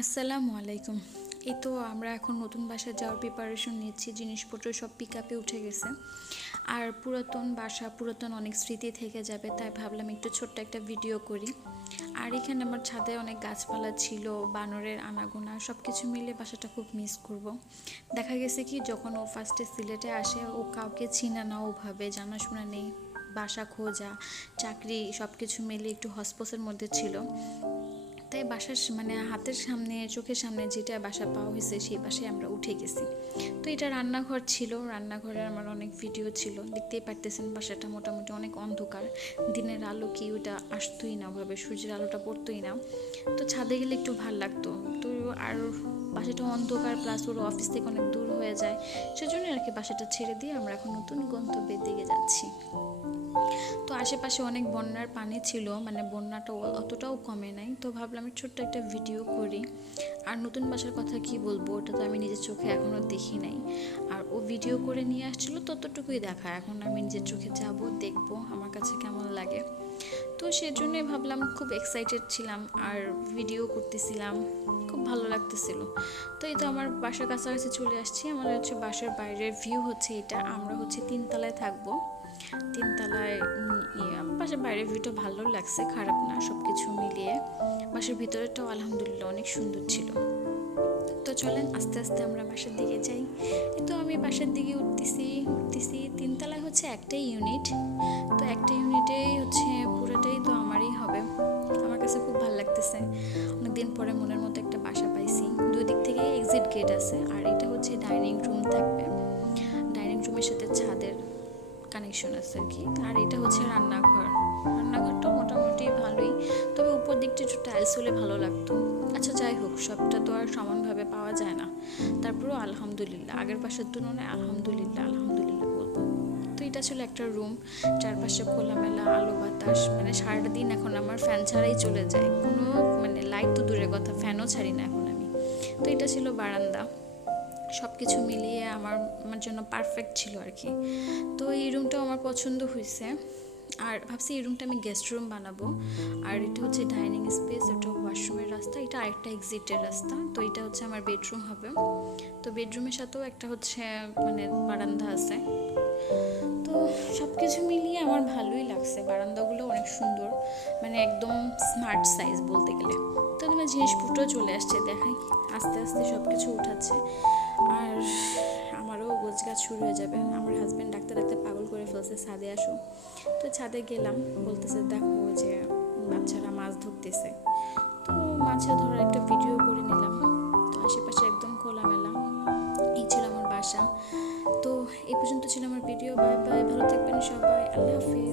আসসালামু আলাইকুম। এই তো আমরা এখন নতুন বাসায় যাওয়ার প্রিপারেশন নিচ্ছি, জিনিসপত্র সব পিক আপে উঠে গেছে। আর পুরাতন বাসা, পুরাতন অনেক স্মৃতি থেকে যাবে, তাই ভাবলাম একটু ছোট্ট একটা ভিডিও করি। আর এখানে আমার ছাদে অনেক গাছপালা ছিল, বানরের আনাগোনা সব কিছু মিলে বাসাটা খুব মিস করব। দেখা গেছে কি, যখন ও ফার্স্টে সিলেটে আসে, ও কাউকে চিনে না, ওভাবে জানাশোনা নেই, বাসা খোঁজা, চাকরি সব কিছু মিলে একটু হসপসের মধ্যে ছিল। তাই বাসার মানে হাতের সামনে, চোখের সামনে যেটা বাসা পাওয়া হয়েছে সেই বাসায় আমরা উঠে গেছি। তো এটা রান্নাঘর ছিল, রান্নাঘরে আমার অনেক ভিডিও ছিল, দেখতেই পারতেছেন বাসাটা মোটামুটি অনেক অন্ধকার, দিনের আলো কি ওটা আসতোই না, ওভাবে সূর্যের আলোটা পড়তোই না। তো ছাদে গেলে একটু ভাল লাগতো। তো আর বাসাটা অন্ধকার, প্লাস ওর অফিস থেকে অনেক দূর হয়ে যায়, সেজন্য আর কি বাসাটা ছেড়ে দিয়ে আমরা এখন নতুন গন্তব্যের দিকে যাচ্ছি। তো আশেপাশে অনেক বন্যার পানি ছিল, মানে বন্যাটা অতটাও কমে নাই, তো ভাবলাম ছোট্ট একটা ভিডিও করি। আর নতুন বাসার কথা কি বলবো, ওটা তো আমি নিজের চোখে এখনও দেখি নাই। আর ও ভিডিও করে নিয়ে আসছিল, ততটুকুই দেখা। এখন আমি নিজের চোখে যাব, দেখবো আমার কাছে কেমন লাগে। তো সেজন্যই ভাবলাম, খুব এক্সাইটেড ছিলাম আর ভিডিও করতেছিলাম, খুব ভালো লাগতেছিল। তো এই তো আমার বাসার কাছাকাছি চলে আসছি। আমার হচ্ছে বাসার বাইরের ভিউ হচ্ছে এটা। আমরা হচ্ছে তিনতলায় থাকবো, তিনতলায়। বাসার বাইরের ভিউটা ভালো লাগছে, খারাপ না, সব কিছু মিলিয়ে। বাসার ভিতরেটাও আলহামদুলিল্লাহ অনেক সুন্দর ছিল। তো চলেন আস্তে আস্তে আমরা বাসার দিকে যাই। এই তো আমি বাসার দিকে উঠতেছি। তিনতলায় হচ্ছে একটাই ইউনিট, তো একটা ইউনিটেই হচ্ছে পুরোটাই তো আমারই হবে। আমার কাছে খুব ভালো লাগতেছে, অনেকদিন পরে মনের মতো একটা বাসা পাইছি। দুই দিক থেকে এক্সিট গেট আছে, আর এটা হচ্ছে ডাইনিং রুম থাকবে, ডাইনিং রুমের সাথে ছাদের কানেকশন আছে আর কি। আর এটা হচ্ছে রান্নাঘর, রান্নাঘরটা মোটামুটি ভালোই, তবে উপর দিকটা একটু টাইলস হলে ভালো লাগতো। আচ্ছা যাই হোক, সবটা তো আর সমানভাবে পাওয়া যায় না, তারপরেও আলহামদুলিল্লাহ, আগের বাসার তুলনায় আলহামদুলিল্লাহ আলহামদুলিল্লাহ বলবো। তো এটা ছিল একটা রুম, চারপাশে খোলামেলা আলো বাতাস, মানে সারাটা দিন এখন আমার ফ্যান ছাড়াই চলে যায়, কোনো মানে লাইট তো দূরের কথা, ফ্যানও ছাড়ি না এখন আমি। তো এটা ছিল বারান্দা, সব কিছু মিলিয়ে আমার আমার জন্য পারফেক্ট ছিল আর কি। তো এই রুমটাও আমার পছন্দ হয়েছে। আর ভাবছি এই রুমটা আমি গেস্ট রুম বানাবো। আর এটা হচ্ছে ডাইনিং স্পেস, এটা ওয়াশরুমের রাস্তা, এটা আরেকটা এক্সিটের রাস্তা। তো এটা হচ্ছে আমার বেডরুম হবে। তো বেডরুমের সাথেও একটা হচ্ছে মানে বারান্দা আছে। তো সব কিছু মিলিয়ে আমার ভালোই লাগছে, বারান্দাগুলো অনেক সুন্দর, মানে একদম স্মার্ট সাইজ বলতে গেলে। তো তোমার জিনিসপত্র চলে আসছে, দেখাই আস্তে আস্তে সব কিছু উঠাচ্ছে। আর আমারও গোছগাছ শুরু হয়ে যাবে। আমার হাজব্যান্ড ডাকতে ডাকতে পাগল করে ফেলছে, ছাদে আসো। তো ছাদে গেলাম, বলতেছে দেখো যে বাচ্চারা মাছ ধরতেছে। তো মাছের ধরার একটা ভিডিও করে নিলাম। তো আশেপাশে একদম খোলামেলা। এই ছিল আমার বাসা। তো এই পর্যন্ত ছিল আমার ভিডিও। বাই বাই, ভালো থাকবেন সবাই, আল্লাহ হাফিজ।